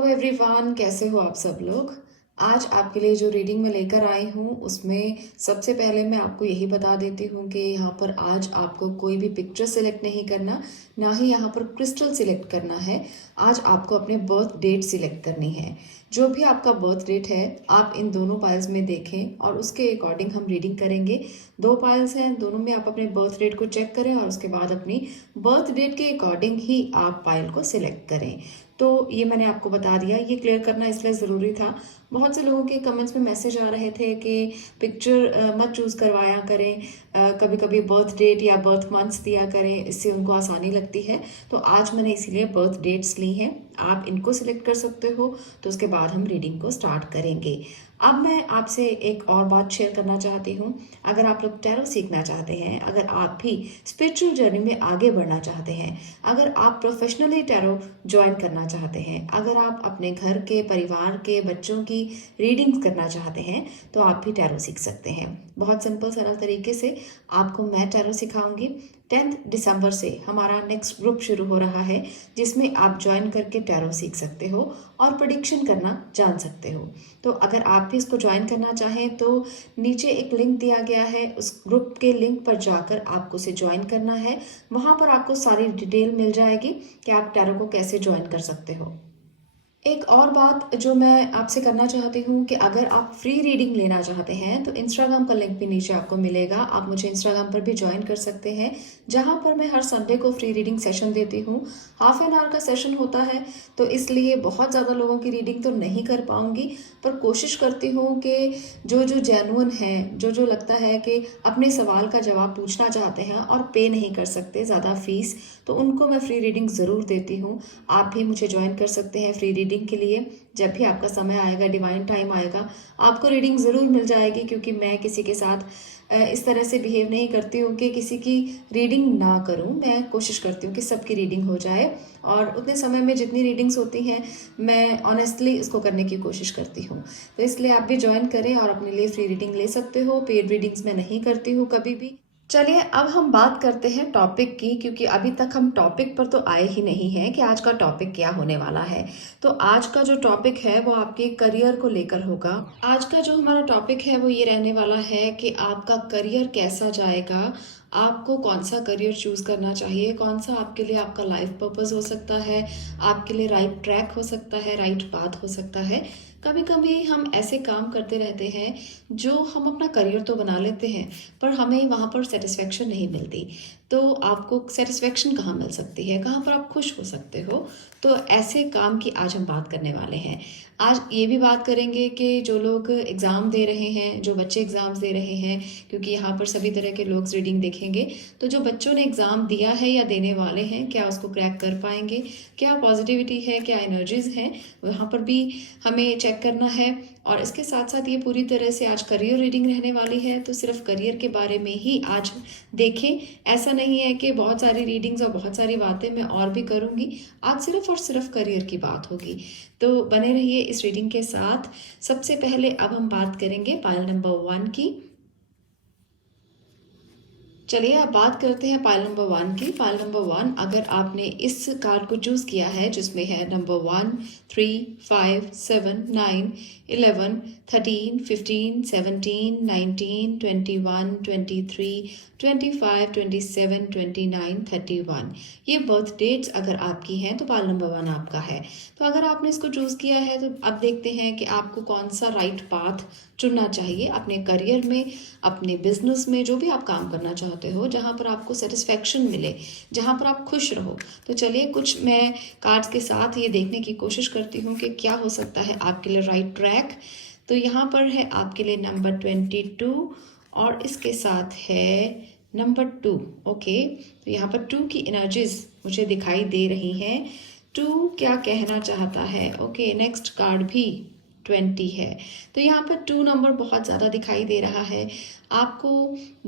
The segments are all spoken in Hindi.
हेलो एवरीवन, कैसे हो आप सब लोग। आज आपके लिए जो रीडिंग मैं लेकर आई हूँ उसमें सबसे पहले मैं आपको यही बता देती हूँ कि यहाँ पर आज आपको कोई भी पिक्चर सिलेक्ट नहीं करना, ना ही यहाँ पर क्रिस्टल सिलेक्ट करना है। आज आपको अपने बर्थ डेट सिलेक्ट करनी है। जो भी आपका बर्थ डेट है आप इन दोनों पाइल्स में देखें और उसके अकॉर्डिंग हम रीडिंग करेंगे। दो पाइल्स हैं, दोनों में आप अपने बर्थ डेट को चेक करें और उसके बाद अपनी बर्थ डेट के अकॉर्डिंग ही आप पाइल को सिलेक्ट करें। तो ये मैंने आपको बता दिया, ये क्लियर करना इसलिए ज़रूरी था। बहुत से लोगों के कमेंट्स में मैसेज आ रहे थे कि पिक्चर मत चूज़ करवाया करें, कभी कभी बर्थ डेट या बर्थ मंथ्स दिया करें, इससे उनको आसानी लगती है। तो आज मैंने इसीलिए बर्थ डेट्स ली हैं, आप इनको सिलेक्ट कर सकते हो। तो उसके बाद हम रीडिंग को स्टार्ट करेंगे। अब मैं आपसे एक और बात शेयर करना चाहती हूँ। अगर आप लोग टैरो सीखना चाहते हैं, अगर आप भी स्पिरिचुअल जर्नी में आगे बढ़ना चाहते हैं, अगर आप प्रोफेशनली टैरो ज्वाइन करना चाहते हैं, अगर आप अपने घर के परिवार के बच्चों की रीडिंग्स करना चाहते हैं, तो आप भी टैरो सीख सकते हैं। बहुत सिंपल सरल तरीके से आपको मैं टैरो सिखाऊंगी। 10 दिसंबर से हमारा नेक्स्ट ग्रुप शुरू हो रहा है, जिसमें आप ज्वाइन करके टैरो सीख सकते हो और प्रेडिक्शन करना जान सकते हो। तो अगर आप भी इसको ज्वाइन करना चाहें तो नीचे एक लिंक दिया गया है, उस ग्रुप के लिंक पर जाकर आपको उसे ज्वाइन करना है। वहाँ पर आपको सारी डिटेल मिल जाएगी कि आप टैरो को कैसे ज्वाइन कर सकते हो। एक और बात जो मैं आपसे करना चाहती हूँ कि अगर आप फ्री रीडिंग लेना चाहते हैं तो इंस्टाग्राम का लिंक भी नीचे आपको मिलेगा। आप मुझे इंस्टाग्राम पर भी ज्वाइन कर सकते हैं, जहाँ पर मैं हर संडे को फ्री रीडिंग सेशन देती हूँ। हाफ एन आवर का सेशन होता है, तो इसलिए बहुत ज़्यादा लोगों की रीडिंग तो नहीं कर पाऊँगी, पर कोशिश करती हूँ कि जो जो जेन्युइन हैं, जो जो लगता है कि अपने सवाल का जवाब पूछना चाहते हैं और पे नहीं कर सकते ज़्यादा फीस, तो उनको मैं फ्री रीडिंग ज़रूर देती हूँ। आप भी मुझे ज्वाइन कर सकते हैं फ्री रीडिंग के लिए। जब भी आपका समय आएगा, डिवाइन टाइम आएगा, आपको रीडिंग ज़रूर मिल जाएगी, क्योंकि मैं किसी के साथ इस तरह से बिहेव नहीं करती हूँ कि किसी की रीडिंग ना करूँ। मैं कोशिश करती हूँ कि सबकी रीडिंग हो जाए, और उतने समय में जितनी रीडिंग्स होती हैं मैं ऑनेस्टली इसको करने की कोशिश करती हूँ। तो इसलिए आप भी ज्वाइन करें और अपने लिए फ्री रीडिंग ले सकते हो। पेड रीडिंग्स मैं नहीं करती हूँ कभी भी। चलिए अब हम बात करते हैं टॉपिक की, क्योंकि अभी तक हम टॉपिक पर तो आए ही नहीं हैं कि आज का टॉपिक क्या होने वाला है। तो आज का जो टॉपिक है वो आपके करियर को लेकर होगा। आज का जो हमारा टॉपिक है वो ये रहने वाला है कि आपका करियर कैसा जाएगा, आपको कौन सा करियर चूज़ करना चाहिए, कौन सा आपके लिए आपका लाइफ पर्पस हो सकता है, आपके लिए राइट ट्रैक हो सकता है, राइट पाथ हो सकता है। कभी कभी हम ऐसे काम करते रहते हैं जो हम अपना करियर तो बना लेते हैं, पर हमें वहाँ पर सेटिस्फेक्शन नहीं मिलती। तो आपको सेटिस्फेक्शन कहाँ मिल सकती है, कहाँ पर आप खुश हो सकते हो, तो ऐसे काम की आज हम बात करने वाले हैं। आज ये भी बात करेंगे कि जो लोग एग्ज़ाम दे रहे हैं, जो बच्चे एग्ज़ाम्स दे रहे हैं, क्योंकि यहाँ पर सभी तरह के लोग रीडिंग देखेंगे, तो जो बच्चों ने एग्ज़ाम दिया है या देने वाले हैं, क्या उसको क्रैक कर पाएंगे, क्या पॉजिटिविटी है, क्या एनर्जीज़ हैं, वहाँ पर भी हमें चेक करना है। और इसके साथ साथ ये पूरी तरह से आज करियर रीडिंग रहने वाली है, तो सिर्फ करियर के बारे में ही आज देखें। ऐसा नहीं है कि बहुत सारी रीडिंग्स और बहुत सारी बातें मैं और भी करूँगी, आज सिर्फ और सिर्फ करियर की बात होगी। तो बने रहिए इस रीडिंग के साथ। सबसे पहले अब हम बात करेंगे पाइल नंबर 1 की। चलिए अब बात करते हैं पाइल नंबर 1 की। पाइल नंबर 1, अगर आपने इस कार्ड को चूज़ किया है जिसमें है नंबर 1, 3, 5, 7, 9, 11, 13, 15, 17, 19, 21, 23, 25, 27, 29, 31, ये बर्थ डेट्स अगर आपकी हैं तो पाइल नंबर 1 आपका है। तो अगर आपने इसको चूज़ किया है तो अब देखते हैं कि आपको कौन सा राइट पाथ चुनना चाहिए अपने करियर में, अपने बिजनेस में, जो भी आप काम करना चाहते हो, जहाँ पर आपको सेटिस्फेक्शन मिले, जहाँ पर आप खुश रहो। तो चलिए कुछ मैं कार्ड्स के साथ ये देखने की कोशिश करती हूँ कि क्या हो सकता है आपके लिए राइट ट्रैक। तो यहाँ पर है आपके लिए नंबर 22 और इसके साथ है नंबर 2। ओके, तो यहाँ पर 2 की एनर्जीज मुझे दिखाई दे रही हैं। 2 क्या कहना चाहता है। ओके, नेक्स्ट कार्ड भी 20 है। तो यहाँ पर 2 नंबर बहुत ज़्यादा दिखाई दे रहा है। आपको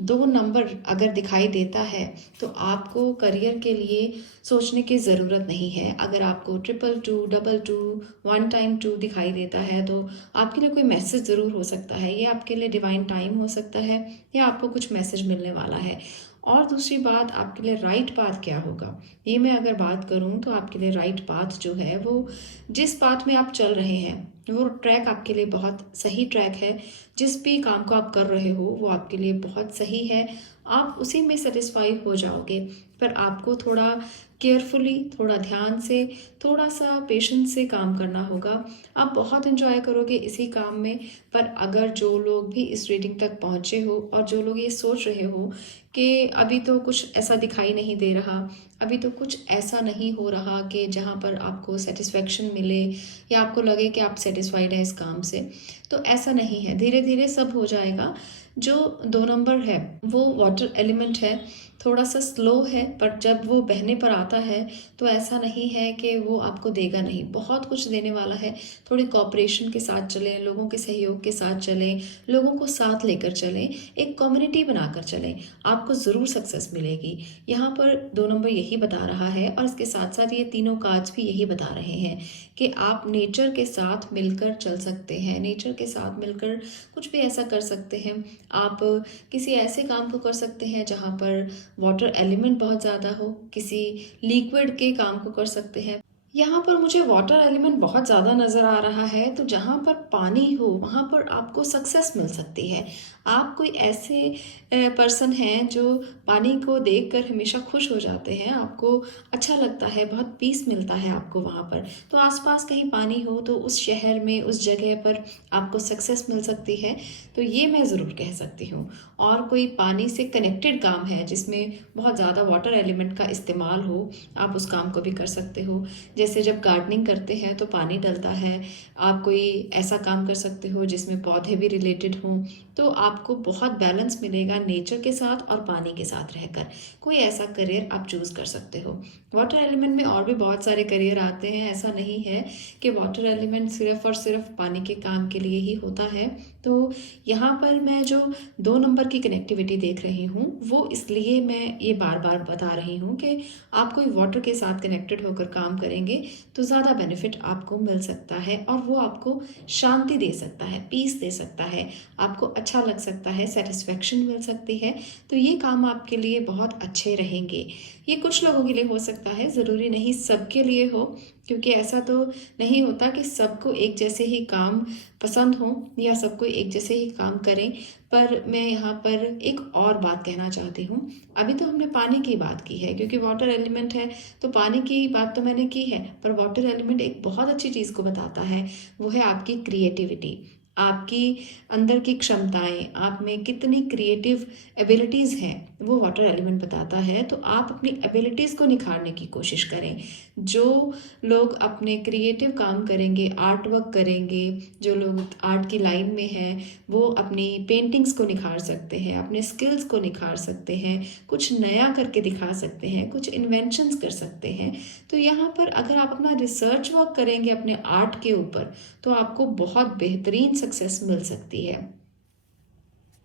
2 नंबर अगर दिखाई देता है तो आपको करियर के लिए सोचने की ज़रूरत नहीं है। अगर आपको 222, 22, 1 टाइम 2 दिखाई देता है तो आपके लिए कोई मैसेज ज़रूर हो सकता है। ये आपके लिए डिवाइन टाइम हो सकता है या आपको कुछ मैसेज मिलने वाला है। और दूसरी बात, आपके लिए राइट पाथ क्या होगा। ये मैं अगर बात करूँ तो आपके लिए राइट पाथ जो है वो जिस पाथ में आप चल रहे हैं वो ट्रैक आपके लिए बहुत सही ट्रैक है। जिस भी काम को आप कर रहे हो वो आपके लिए बहुत सही है, आप उसी में सेटिस्फाई हो जाओगे। पर आपको थोड़ा केयरफुली, थोड़ा ध्यान से, थोड़ा सा पेशेंस से काम करना होगा। आप बहुत इन्जॉय करोगे इसी काम में। पर अगर जो लोग भी इस रीडिंग तक पहुँचे हो और जो लोग ये सोच रहे हो कि अभी तो कुछ ऐसा दिखाई नहीं दे रहा, अभी तो कुछ ऐसा नहीं हो रहा कि जहाँ पर आपको सेटिस्फेक्शन मिले या आपको लगे कि आप सेटिस्फाइड हैं इस काम से, तो ऐसा नहीं है। धीरे धीरे सब हो जाएगा। जो 2 नंबर है वो वाटर एलिमेंट है, थोड़ा सा स्लो है, पर जब वो बहने पर आता है तो ऐसा नहीं है कि वो आपको देगा नहीं, बहुत कुछ देने वाला है। थोड़ी कोऑपरेशन के साथ चलें, लोगों के सहयोग के साथ चलें, लोगों को साथ लेकर चलें, एक कम्युनिटी बनाकर चलें, आपको ज़रूर सक्सेस मिलेगी। यहाँ पर 2 नंबर यही बता रहा है और इसके साथ साथ ये तीनों कार्ड्स भी यही बता रहे हैं कि आप नेचर के साथ मिलकर चल सकते हैं, नेचर के साथ मिलकर कुछ भी ऐसा कर सकते हैं। आप किसी ऐसे काम को कर सकते हैं जहाँ पर वाटर एलिमेंट बहुत ज़्यादा हो, किसी लिक्विड के काम को कर सकते हैं। यहाँ पर मुझे वाटर एलिमेंट बहुत ज़्यादा नज़र आ रहा है, तो जहाँ पर पानी हो वहाँ पर आपको सक्सेस मिल सकती है। आप कोई ऐसे पर्सन हैं जो पानी को देखकर हमेशा खुश हो जाते हैं, आपको अच्छा लगता है, बहुत पीस मिलता है आपको वहाँ पर। तो आसपास कहीं पानी हो तो उस शहर में, उस जगह पर आपको सक्सेस मिल सकती है, तो ये मैं ज़रूर कह सकती हूँ। और कोई पानी से कनेक्टेड काम है जिसमें बहुत ज़्यादा वाटर एलिमेंट का इस्तेमाल हो, आप उस काम को भी कर सकते हो। जैसे जब गार्डनिंग करते हैं तो पानी डलता है, आप कोई ऐसा काम कर सकते हो जिसमें पौधे भी रिलेटेड हों, तो आपको बहुत बैलेंस मिलेगा नेचर के साथ और पानी के साथ रहकर। कोई ऐसा करियर आप चूज़ कर सकते हो। वाटर एलिमेंट में और भी बहुत सारे करियर आते हैं, ऐसा नहीं है कि वाटर एलिमेंट सिर्फ और सिर्फ पानी के काम के लिए ही होता है। तो यहाँ पर मैं जो 2 नंबर की कनेक्टिविटी देख रही हूँ वो इसलिए मैं ये बार बार बता रही हूँ कि आप कोई वाटर के साथ कनेक्टेड होकर काम करेंगे तो ज़्यादा बेनिफिट आपको मिल सकता है और वो आपको शांति दे सकता है, पीस दे सकता है, आपको अच्छा लग सकता है, सेटिस्फेक्शन मिल सकती है। तो ये काम आपके लिए बहुत अच्छे रहेंगे। ये कुछ लोगों के लिए हो सकता है, ज़रूरी नहीं सबके लिए हो, क्योंकि ऐसा तो नहीं होता कि सबको एक जैसे ही काम पसंद हो या सबको एक जैसे ही काम करें। पर मैं यहाँ पर एक और बात कहना चाहती हूँ। अभी तो हमने पानी की बात की है क्योंकि वाटर एलिमेंट है, तो पानी की बात तो मैंने की है, पर वाटर एलिमेंट एक बहुत अच्छी चीज़ को बताता है, वो है आपकी क्रिएटिविटी, आपकी अंदर की क्षमताएं, आप में कितनी क्रिएटिव एबिलिटीज़ हैं, वो वाटर एलिमेंट बताता है। तो आप अपनी एबिलिटीज़ को निखारने की कोशिश करें। जो लोग अपने क्रिएटिव काम करेंगे, आर्ट वर्क करेंगे, जो लोग आर्ट की लाइन में हैं, वो अपनी पेंटिंग्स को निखार सकते हैं, अपने स्किल्स को निखार सकते हैं, कुछ नया करके दिखा सकते हैं, कुछ इन्वेंशंस कर सकते हैं। तो यहाँ पर अगर आप अपना रिसर्च वर्क करेंगे अपने आर्ट के ऊपर तो आपको बहुत बेहतरीन सक्सेस मिल सकती है।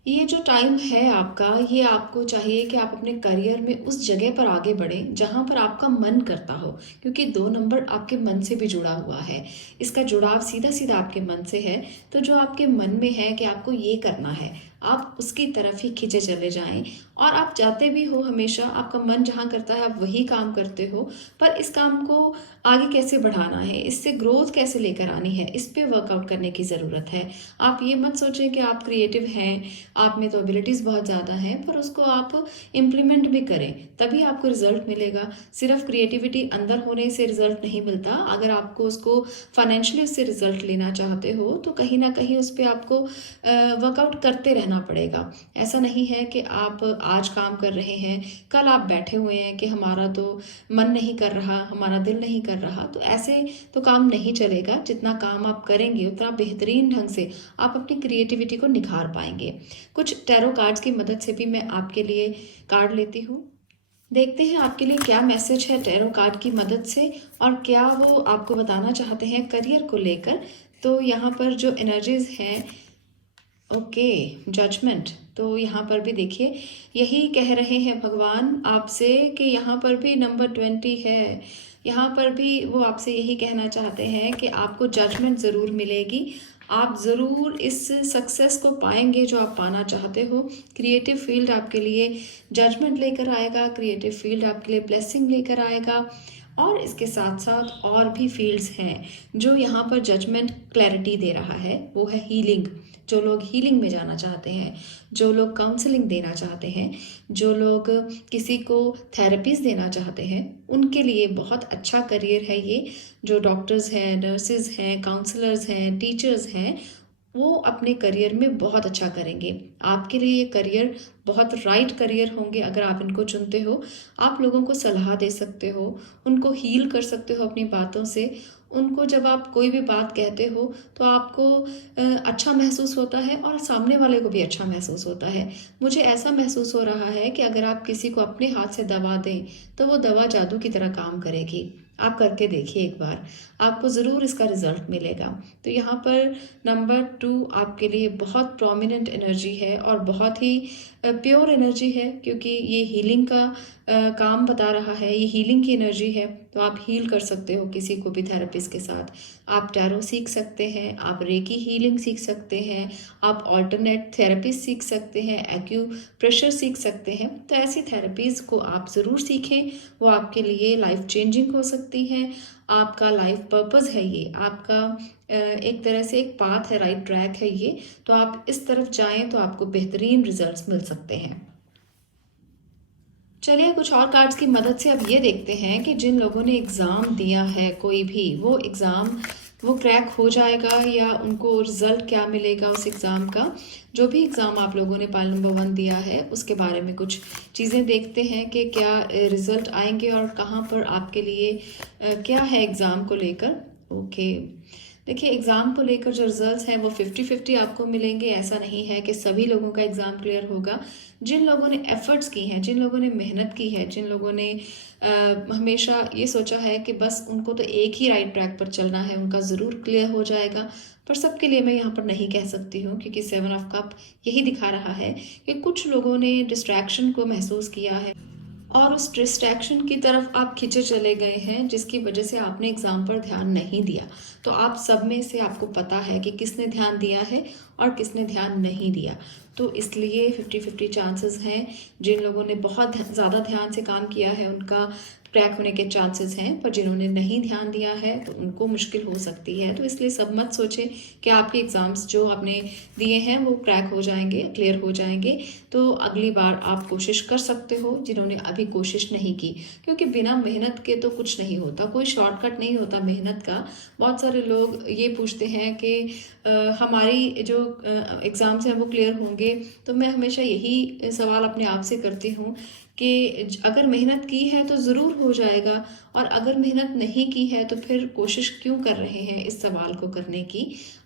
ये जो टाइम है आपका, ये आपको चाहिए कि आप अपने करियर में उस जगह पर आगे बढ़ें जहाँ पर आपका मन करता हो, क्योंकि 2 नंबर आपके मन से भी जुड़ा हुआ है। इसका जुड़ाव सीधा सीधा आपके मन से है। तो जो आपके मन में है कि आपको ये करना है, आप उसकी तरफ ही खींचे चले जाएं। और आप जाते भी हो, हमेशा आपका मन जहाँ करता है आप वही काम करते हो, पर इस काम को आगे कैसे बढ़ाना है, इससे ग्रोथ कैसे लेकर आनी है, इस पे वर्कआउट करने की ज़रूरत है। आप ये मत सोचें कि आप क्रिएटिव हैं, आप में तो एबिलिटीज़ बहुत ज़्यादा हैं, पर उसको आप इम्प्लीमेंट भी करें, तभी आपको रिजल्ट मिलेगा। सिर्फ क्रिएटिविटी अंदर होने से रिजल्ट नहीं मिलता। अगर आपको उसको फाइनेंशियली उससे रिजल्ट लेना चाहते हो तो कहीं ना कहीं उस पर आपको वर्कआउट करते रहना पड़ेगा। ऐसा नहीं है कि आप आज काम कर रहे हैं, कल आप बैठे हुए हैं कि हमारा तो मन नहीं कर रहा, हमारा दिल नहीं कर रहा, तो ऐसे तो काम नहीं चलेगा। जितना काम आप करेंगे उतना बेहतरीन ढंग से आप अपनी क्रिएटिविटी को निखार पाएंगे। कुछ टैरो कार्ड्स की मदद से भी मैं आपके लिए कार्ड लेती हूँ। देखते हैं आपके लिए क्या मैसेज है टैरो कार्ड की मदद से और क्या वो आपको बताना चाहते हैं करियर को लेकर। तो यहाँ पर जो एनर्जीज हैं, ओके, जजमेंट, तो यहाँ पर भी देखिए यही कह रहे हैं भगवान आपसे कि यहाँ पर भी नंबर 20 है। यहाँ पर भी वो आपसे यही कहना चाहते हैं कि आपको जजमेंट ज़रूर मिलेगी। आप ज़रूर इस सक्सेस को पाएंगे जो आप पाना चाहते हो। क्रिएटिव फील्ड आपके लिए जजमेंट लेकर आएगा, क्रिएटिव फील्ड आपके लिए ब्लेसिंग लेकर आएगा। और इसके साथ साथ और भी फील्ड्स हैं जो यहाँ पर जजमेंट क्लैरिटी दे रहा है, वो है हीलिंग। जो लोग हीलिंग में जाना चाहते हैं, जो लोग काउंसलिंग देना चाहते हैं, जो लोग किसी को थेरेपीज देना चाहते हैं, उनके लिए बहुत अच्छा करियर है ये। जो डॉक्टर्स हैं, नर्सेज हैं, काउंसलर्स हैं, टीचर्स हैं, वो अपने करियर में बहुत अच्छा करेंगे। आपके लिए ये करियर बहुत राइट करियर होंगे अगर आप इनको चुनते हो। आप लोगों को सलाह दे सकते हो, उनको हील कर सकते हो अपनी बातों से। उनको जब आप कोई भी बात कहते हो तो आपको अच्छा महसूस होता है और सामने वाले को भी अच्छा महसूस होता है। मुझे ऐसा महसूस हो रहा है कि अगर आप किसी को अपने हाथ से दवा दें तो वो दवा जादू की तरह काम करेगी। आप करके देखिए एक बार, आपको ज़रूर इसका रिजल्ट मिलेगा। तो यहाँ पर नंबर 2 आपके लिए बहुत प्रोमिनेंट एनर्जी है और बहुत ही प्योर एनर्जी है, क्योंकि ये हीलिंग का काम बता रहा है, ये हीलिंग की एनर्जी है। तो आप हील कर सकते हो किसी को भी थेरेपिस्ट के साथ। आप टैरो सीख सकते हैं, आप रेकी हीलिंग सीख सकते हैं, आप ऑल्टरनेट थेरेपी सीख सकते हैं, एक्यू प्रेशर सीख सकते हैं। तो ऐसी थेरेपीज़ को आप ज़रूर सीखें, वो आपके लिए लाइफ चेंजिंग हो सकती हैं। आपका लाइफ पर्पस है ये, आपका एक तरह से एक पाथ है, राइट ट्रैक है ये। तो आप इस तरफ जाएं तो आपको बेहतरीन रिजल्ट्स मिल सकते हैं। चलिए कुछ और कार्ड्स की मदद से अब ये देखते हैं कि जिन लोगों ने एग्ज़ाम दिया है कोई भी, वो एग्ज़ाम वो क्रैक हो जाएगा या उनको रिज़ल्ट क्या मिलेगा उस एग्ज़ाम का। जो भी एग्ज़ाम आप लोगों ने पाइल नंबर 1 दिया है उसके बारे में कुछ चीज़ें देखते हैं कि क्या रिज़ल्ट आएंगे और कहाँ पर आपके लिए क्या है एग्ज़ाम को लेकर। ओके, देखिए एग्ज़ाम को लेकर जो रिजल्ट्स हैं वो 50-50 आपको मिलेंगे। ऐसा नहीं है कि सभी लोगों का एग्ज़ाम क्लियर होगा। जिन लोगों ने एफ़र्ट्स की हैं, जिन लोगों ने मेहनत की है, जिन लोगों ने हमेशा ये सोचा है कि बस उनको तो एक ही राइट ट्रैक पर चलना है, उनका ज़रूर क्लियर हो जाएगा। पर सबके लिए मैं यहाँ पर नहीं कह सकती हूँ, क्योंकि 7 ऑफ कप यही दिखा रहा है कि कुछ लोगों ने डिस्ट्रैक्शन को महसूस किया है और उस डिस्ट्रैक्शन की तरफ आप खींचे चले गए हैं, जिसकी वजह से आपने एग्ज़ाम पर ध्यान नहीं दिया। तो आप सब में से आपको पता है कि किसने ध्यान दिया है और किसने ध्यान नहीं दिया। तो इसलिए 50-50 चांसेस हैं। जिन लोगों ने बहुत ज़्यादा ध्यान से काम किया है उनका क्रैक होने के चांसेस हैं, पर जिन्होंने नहीं ध्यान दिया है तो उनको मुश्किल हो सकती है। तो इसलिए सब मत सोचें कि आपके एग्ज़ाम्स जो आपने दिए हैं वो क्रैक हो जाएंगे, क्लियर हो जाएंगे। तो अगली बार आप कोशिश कर सकते हो, जिन्होंने अभी कोशिश नहीं की, क्योंकि बिना मेहनत के तो कुछ नहीं होता, कोई शॉर्टकट नहीं होता मेहनत का। बहुत सारे लोग ये पूछते हैं कि हमारी जो एग्ज़ाम्स हैं वो क्लियर होंगे। तो मैं हमेशा यही सवाल अपने आप से करती हूँ कि अगर मेहनत की है तो ज़रूर हो जाएगा, और अगर मेहनत नहीं की है तो फिर कोशिश क्यों कर रहे हैं इस सवाल को करने की।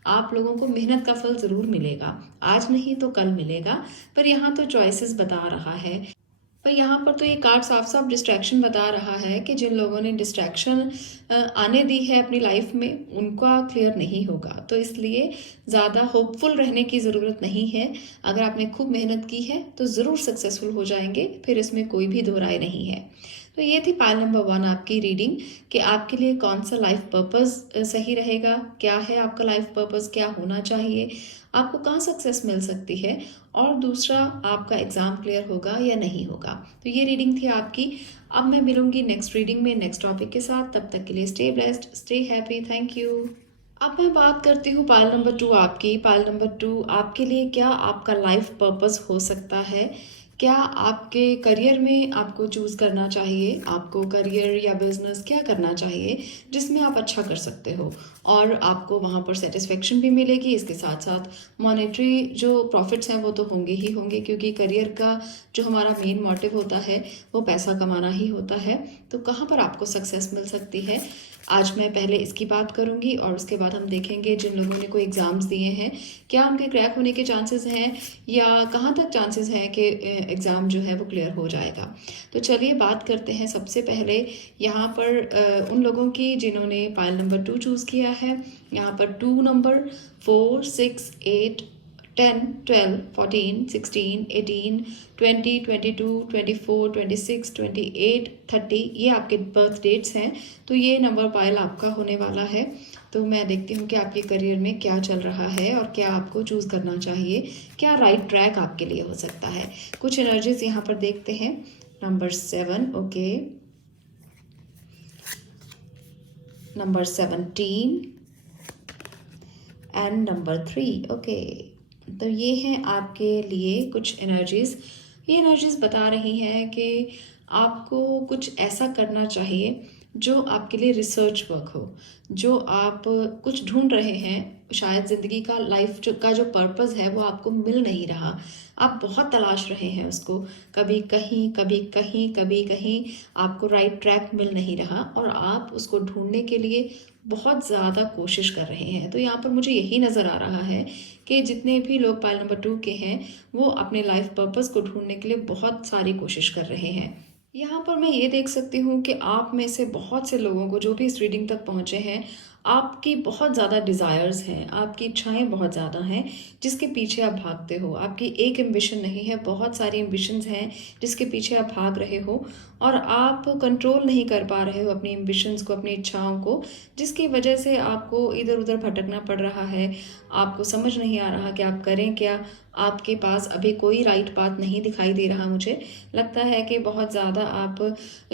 आप लोगों को मेहनत का फल ज़रूर मिलेगा, आज नहीं तो कल मिलेगा। पर यहाँ तो चॉइसेस बता रहा है, पर यहाँ पर तो ये कार्ड साफ साफ डिस्ट्रैक्शन बता रहा है कि जिन लोगों ने डिस्ट्रैक्शन आने दी है अपनी लाइफ में उनका क्लियर नहीं होगा। तो इसलिए ज़्यादा होपफुल रहने की ज़रूरत नहीं है। अगर आपने खूब मेहनत की है तो ज़रूर सक्सेसफुल हो जाएंगे, फिर इसमें कोई भी दो राय नहीं है। तो ये थी पाइल नंबर 1 आपकी रीडिंग कि आपके लिए कौन सा लाइफ पर्पस सही रहेगा, क्या है आपका लाइफ पर्पस, क्या होना चाहिए, आपको कहाँ सक्सेस मिल सकती है, और दूसरा आपका एग्ज़ाम क्लियर होगा या नहीं होगा। तो ये रीडिंग थी आपकी। अब मैं मिलूंगी नेक्स्ट रीडिंग में नेक्स्ट टॉपिक के साथ। तब तक के लिए stay blessed, stay happy, thank you. अब मैं बात करती हूँ पाइल नंबर 2 आपकी। पाइल नंबर 2 आपके लिए क्या आपका लाइफ पर्पस हो सकता है। क्या आपके करियर में आपको चूज़ करना चाहिए, आपको करियर या बिजनेस क्या करना चाहिए जिसमें आप अच्छा कर सकते हो और आपको वहाँ पर सेटिस्फेक्शन भी मिलेगी। इसके साथ साथ मॉनेटरी जो प्रॉफिट्स हैं वो तो होंगे ही होंगे, क्योंकि करियर का जो हमारा मेन मोटिव होता है वो पैसा कमाना ही होता है। तो कहाँ पर आपको सक्सेस मिल सकती है, आज मैं पहले इसकी बात करूंगी और उसके बाद हम देखेंगे जिन लोगों ने कोई एग्ज़ाम्स दिए हैं क्या उनके क्रैक होने के चांसेस हैं या कहाँ तक चांसेस हैं कि एग्ज़ाम जो है वो क्लियर हो जाएगा। तो चलिए बात करते हैं सबसे पहले यहाँ पर उन लोगों की जिन्होंने पाइल नंबर 2 चूज़ किया है। यहाँ पर 2 नंबर, 4, 6, 8, 10, 12, 14, 16, 18, 20, 22, 24, 26, 28, 30 ये आपके बर्थ डेट्स हैं। तो ये नंबर पाइल आपका होने वाला है। तो मैं देखती हूँ कि आपके करियर में क्या चल रहा है और क्या आपको चूज़ करना चाहिए, क्या राइट ट्रैक आपके लिए हो सकता है। कुछ एनर्जीज यहाँ पर देखते हैं। Number 7, okay, number 17 and number 3, okay. तो ये हैं आपके लिए कुछ एनर्जीज। ये एनर्जीज बता रही हैं कि आपको कुछ ऐसा करना चाहिए जो आपके लिए रिसर्च वर्क हो, जो आप कुछ ढूंढ रहे हैं। शायद ज़िंदगी का का जो पर्पस है वो आपको मिल नहीं रहा, आप बहुत तलाश रहे हैं उसको, कभी कहीं कभी कहीं कभी कहीं आपको राइट ट्रैक मिल नहीं रहा और आप उसको ढूंढने के लिए बहुत ज़्यादा कोशिश कर रहे हैं। तो यहाँ पर मुझे यही नज़र आ रहा है कि जितने भी लोग पाइल नंबर 2 के हैं वो अपने लाइफ पर्पस को ढूंढने के लिए बहुत सारी कोशिश कर रहे हैं। यहाँ पर मैं ये देख सकती हूँ कि आप में से बहुत से लोगों को जो भी इस रीडिंग तक पहुँचे हैं, आपकी बहुत ज़्यादा डिज़ायर्स हैं, आपकी इच्छाएं बहुत ज़्यादा हैं जिसके पीछे आप भागते हो। आपकी एक एम्बिशन नहीं है, बहुत सारी एम्बिशंस हैं जिसके पीछे आप भाग रहे हो और आप कंट्रोल नहीं कर पा रहे हो अपनी एम्बिशंस को, अपनी इच्छाओं को, जिसकी वजह से आपको इधर उधर भटकना पड़ रहा है। आपको समझ नहीं आ रहा कि आप करें क्या। आपके पास अभी कोई राइट पाथ नहीं दिखाई दे रहा। मुझे लगता है कि बहुत ज़्यादा आप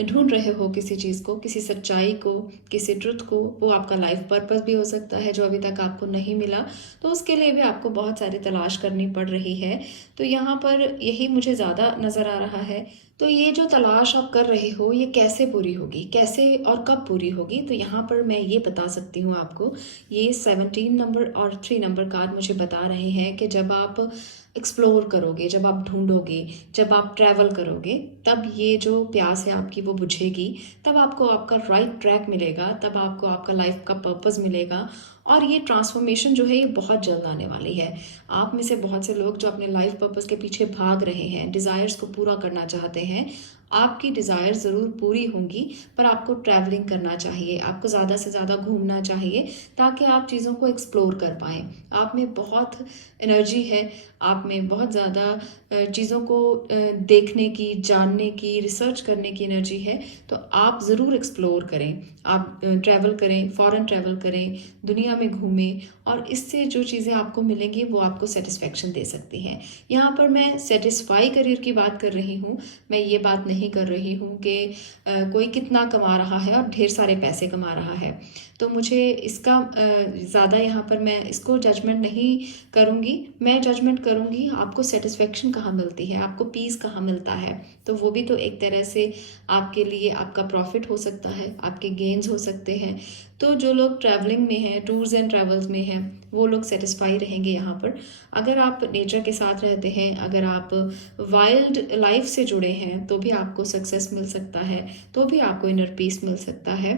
ढूंढ रहे हो किसी चीज़ को, किसी सच्चाई को, किसी ट्रुथ को। वो आपका लाइफ पर्पस भी हो सकता है जो अभी तक आपको नहीं मिला, तो उसके लिए भी आपको बहुत सारी तलाश करनी पड़ रही है। तो यहाँ पर यही मुझे ज़्यादा नज़र आ रहा है। तो ये जो तलाश आप कर रहे हो ये कैसे पूरी होगी, कैसे और कब पूरी होगी, तो यहाँ पर मैं ये बता सकती हूँ आपको। ये 17 नंबर और 3 नंबर कार्ड मुझे बता रहे हैं कि जब आप एक्सप्लोर करोगे, जब आप ढूंढोगे, जब आप ट्रैवल करोगे, तब ये जो प्यास है आपकी वो बुझेगी, तब आपको आपका राइट ट्रैक मिलेगा, तब आपको आपका लाइफ का पर्पस मिलेगा और ये ट्रांसफॉर्मेशन जो है ये बहुत जल्द आने वाली है। आप में से बहुत से लोग जो अपने लाइफ पर्पस के पीछे भाग रहे हैं, डिज़ायर्स को पूरा करना चाहते हैं, आपकी डिज़ायर ज़रूर पूरी होंगी, पर आपको ट्रैवलिंग करना चाहिए, आपको ज़्यादा से ज़्यादा घूमना चाहिए ताकि आप चीज़ों को एक्सप्लोर कर पाएँ। आप में बहुत एनर्जी है, आप में बहुत ज़्यादा चीज़ों को देखने की, जानने की, रिसर्च करने की एनर्जी है। तो आप ज़रूर एक्सप्लोर करें, आप ट्रैवल करें, फॉरेन ट्रैवल करें, दुनिया में घूमें और इससे जो चीज़ें आपको मिलेंगी वो आपको सेटिस्फेक्शन दे सकती हैं। यहाँ पर मैं सेटिस्फाई करियर की बात कर रही हूँ, मैं ये बात नहीं कर रही हूँ कि कोई कितना कमा रहा है और ढेर सारे पैसे कमा रहा है। तो मुझे इसका ज़्यादा यहाँ पर मैं इसको जजमेंट नहीं करूँगी। मैं जजमेंट करूँगी आपको सेटिस्फेक्शन कहाँ मिलती है, आपको पीस कहाँ मिलता है। तो वो भी तो एक तरह से आपके लिए आपका प्रॉफिट हो सकता है, आपके गेन्स हो सकते हैं। तो जो लोग ट्रैवलिंग में हैं, टूर्स एंड ट्रैवल्स में हैं, वो लोग सेटिस्फाई रहेंगे यहाँ पर। अगर आप नेचर के साथ रहते हैं, अगर आप वाइल्ड लाइफ से जुड़े हैं, तो भी आपको सक्सेस मिल सकता है, तो भी आपको इनर पीस मिल सकता है।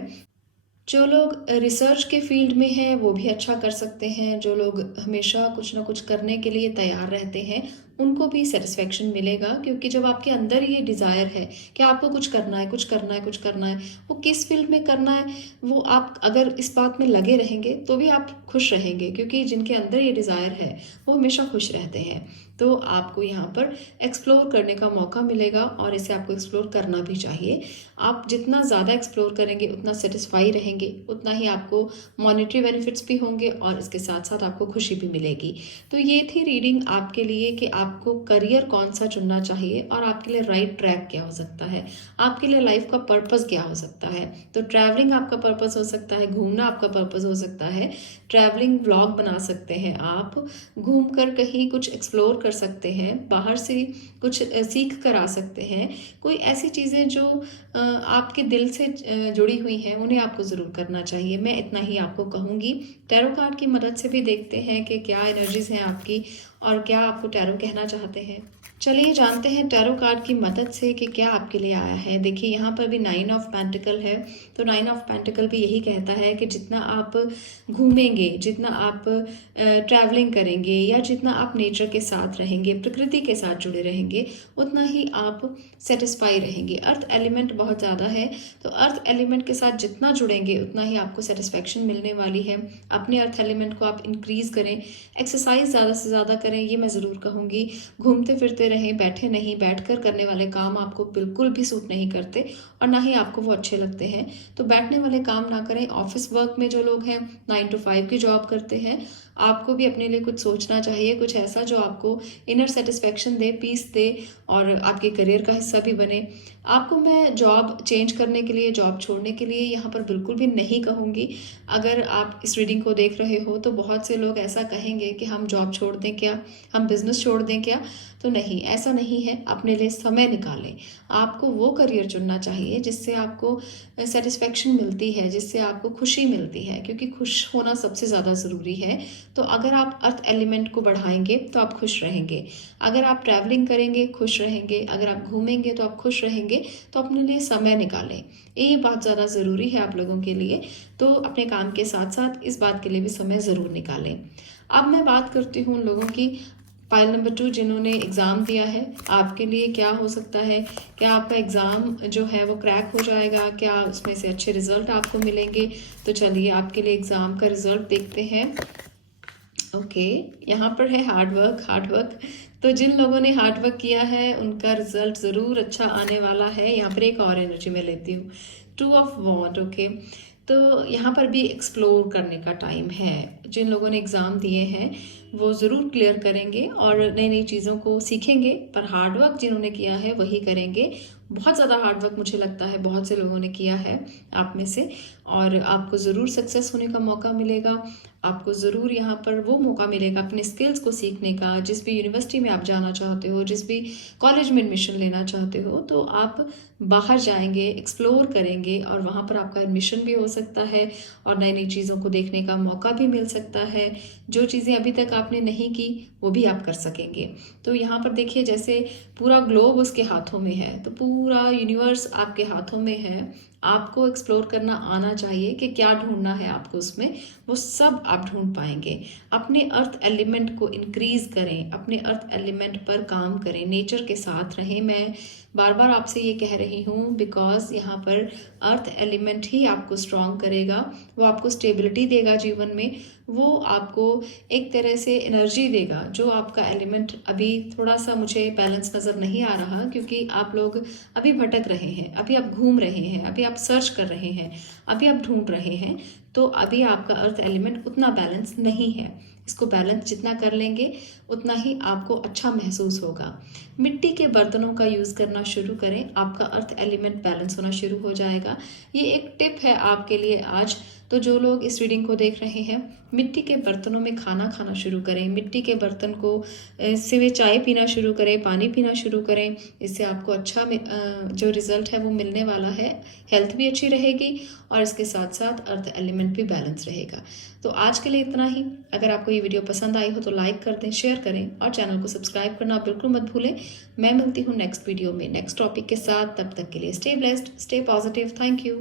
जो लोग रिसर्च के फील्ड में हैं वो भी अच्छा कर सकते हैं। जो लोग हमेशा कुछ ना कुछ करने के लिए तैयार रहते हैं उनको भी सेटिस्फेक्शन मिलेगा, क्योंकि जब आपके अंदर ये डिज़ायर है कि आपको कुछ करना है, कुछ करना है, कुछ करना है, वो किस फील्ड में करना है वो आप अगर इस बात में लगे रहेंगे तो भी आप खुश रहेंगे, क्योंकि जिनके अंदर ये डिज़ायर है वो हमेशा खुश रहते हैं। तो आपको यहाँ पर एक्सप्लोर करने का मौका मिलेगा और इसे आपको एक्सप्लोर करना भी चाहिए। आप जितना ज़्यादा एक्सप्लोर करेंगे उतना सेटिस्फाई रहेंगे, उतना ही आपको मॉनेटरी बेनिफिट्स भी होंगे और इसके साथ साथ आपको खुशी भी मिलेगी। तो ये थी रीडिंग आपके लिए कि आपको करियर कौन सा चुनना चाहिए और आपके लिए राइट ट्रैक क्या हो सकता है, आपके लिए लाइफ का पर्पस क्या हो सकता है। तो ट्रैवलिंग आपका पर्पस हो सकता है, घूमना आपका पर्पस हो सकता है। ट्रैवलिंग व्लॉग बना सकते हैं, आप घूम कर कहीं कुछ एक्सप्लोर कर सकते हैं, बाहर से कुछ सीख कर आ सकते हैं। कोई ऐसी चीज़ें जो आपके दिल से जुड़ी हुई हैं उन्हें आपको ज़रूर करना चाहिए। मैं इतना ही आपको कहूँगी। टैरो कार्ड की मदद से भी देखते हैं कि क्या एनर्जीज़ हैं आपकी और क्या आपको टैरो कहना चाहते हैं। चलिए जानते हैं टैरो कार्ड की मदद से कि क्या आपके लिए आया है। देखिए यहाँ पर भी 9 ऑफ पेंटिकल है, तो 9 ऑफ पेंटिकल भी यही कहता है कि जितना आप घूमेंगे, जितना आप ट्रैवलिंग करेंगे या जितना आप नेचर के साथ रहेंगे, प्रकृति के साथ जुड़े रहेंगे, उतना ही आप सेटिस्फाई रहेंगे। अर्थ एलिमेंट बहुत ज़्यादा है, तो अर्थ एलिमेंट के साथ जितना जुड़ेंगे उतना ही आपको सेटिस्फेक्शन मिलने वाली है। अपने अर्थ एलिमेंट को आप इंक्रीज़ करें, एक्सरसाइज ज़्यादा से ज़्यादा करें, ये मैं ज़रूर कहूँगी। घूमते फिरते रहें, बैठे नहीं, बैठकर करने वाले काम आपको बिल्कुल भी सूट नहीं करते और ना ही आपको वो अच्छे लगते हैं। तो बैठने वाले काम ना करें। ऑफिस वर्क में जो लोग हैं 9 to 5 की जॉब करते हैं, आपको भी अपने लिए कुछ सोचना चाहिए, कुछ ऐसा जो आपको इनर सेटिस्फेक्शन दे, पीस दे और आपके करियर का हिस्सा भी बने। आपको मैं जॉब चेंज करने के लिए, जॉब छोड़ने के लिए यहाँ पर बिल्कुल भी नहीं कहूँगी। अगर आप इस रीडिंग को देख रहे हो तो बहुत से लोग ऐसा कहेंगे कि हम जॉब छोड़ दें क्या, हम बिजनेस छोड़ दें क्या। तो नहीं, ऐसा नहीं है। अपने लिए समय निकालें। आपको वो करियर चुनना चाहिए जिससे आपको सेटिस्फेक्शन मिलती है, जिससे आपको खुशी मिलती है, क्योंकि खुश होना सबसे ज़्यादा ज़रूरी है। तो अगर आप अर्थ एलिमेंट को बढ़ाएंगे तो आप खुश रहेंगे। अगर आप ट्रैवलिंग करेंगे खुश रहेंगे, अगर आप घूमेंगे तो आप खुश रहेंगे। तो अपने लिए समय निकालें, ये बहुत ज़्यादा ज़रूरी है आप लोगों के लिए। तो अपने काम के साथ साथ इस बात के लिए भी समय ज़रूर निकालें। अब मैं बात करती हूँ उन लोगों की, पाइल नंबर 2 जिन्होंने एग्ज़ाम दिया है, आपके लिए क्या हो सकता है। क्या आपका एग्ज़ाम जो है वो क्रैक हो जाएगा, क्या उसमें से अच्छे रिजल्ट आपको मिलेंगे। तो चलिए आपके लिए एग्ज़ाम का रिजल्ट देखते हैं। ओके, यहाँ पर है हार्ड वर्क, हार्ड वर्क। तो जिन लोगों ने हार्ड वर्क किया है उनका रिजल्ट ज़रूर अच्छा आने वाला है। यहाँ पर एक और एनर्जी में लेती हूँ, 2 ऑफ वॉन्ड। ओके, तो यहाँ पर भी एक्सप्लोर करने का टाइम है। जिन लोगों ने एग्ज़ाम दिए हैं वो ज़रूर क्लियर करेंगे और नई नई चीज़ों को सीखेंगे, पर हार्ड वर्क जिन्होंने किया है वही करेंगे। बहुत ज़्यादा हार्ड वर्क मुझे लगता है बहुत से लोगों ने किया है आप में से, और आपको ज़रूर सक्सेस होने का मौका मिलेगा। आपको ज़रूर यहाँ पर वो मौका मिलेगा अपने स्किल्स को सीखने का। जिस भी यूनिवर्सिटी में आप जाना चाहते हो, जिस भी कॉलेज में एडमिशन लेना चाहते हो, तो आप बाहर जाएंगे, एक्सप्लोर करेंगे और वहाँ पर आपका एडमिशन भी हो सकता है और नई नई चीज़ों को देखने का मौका भी मिल सकता है। जो चीज़ें अभी तक आपने नहीं की वो भी आप कर सकेंगे। तो यहाँ पर देखिए, जैसे पूरा ग्लोब उसके हाथों में है, तो पूरा यूनिवर्स आपके हाथों में है। आपको एक्सप्लोर करना आना चाहिए कि क्या ढूंढना है आपको उसमें, वो सब आप ढूंढ पाएंगे। अपने अर्थ एलिमेंट को इंक्रीज करें, अपने अर्थ एलिमेंट पर काम करें, नेचर के साथ रहें। मैं बार बार आपसे ये कह रही हूँ बिकॉज यहाँ पर अर्थ एलिमेंट ही आपको स्ट्रॉन्ग करेगा, वो आपको स्टेबिलिटी देगा जीवन में, वो आपको एक तरह से एनर्जी देगा। जो आपका एलिमेंट अभी थोड़ा सा मुझे बैलेंस नज़र नहीं आ रहा, क्योंकि आप लोग अभी भटक रहे हैं, अभी आप घूम रहे हैं, अभी आप सर्च कर रहे हैं, अभी आप ढूंढ रहे हैं। तो अभी आपका अर्थ एलिमेंट उतना बैलेंस नहीं है। इसको बैलेंस जितना कर लेंगे उतना ही आपको अच्छा महसूस होगा। मिट्टी के बर्तनों का यूज़ करना शुरू करें, आपका अर्थ एलिमेंट बैलेंस होना शुरू हो जाएगा। ये एक टिप है आपके लिए आज। तो जो लोग इस रीडिंग को देख रहे हैं, मिट्टी के बर्तनों में खाना खाना शुरू करें, मिट्टी के बर्तन को से वे चाय पीना शुरू करें, पानी पीना शुरू करें। इससे आपको अच्छा जो रिज़ल्ट है वो मिलने वाला है। हेल्थ भी अच्छी रहेगी और इसके साथ साथ अर्थ एलिमेंट भी बैलेंस रहेगा। तो आज के लिए इतना ही। अगर आपको ये वीडियो पसंद आई हो तो लाइक कर दें, शेयर करें और चैनल को सब्सक्राइब करना बिल्कुल मत भूलें। मैं मिलती हूँ नेक्स्ट वीडियो में नेक्स्ट टॉपिक के साथ। तब तक के लिए stay blessed, stay positive. Thank you.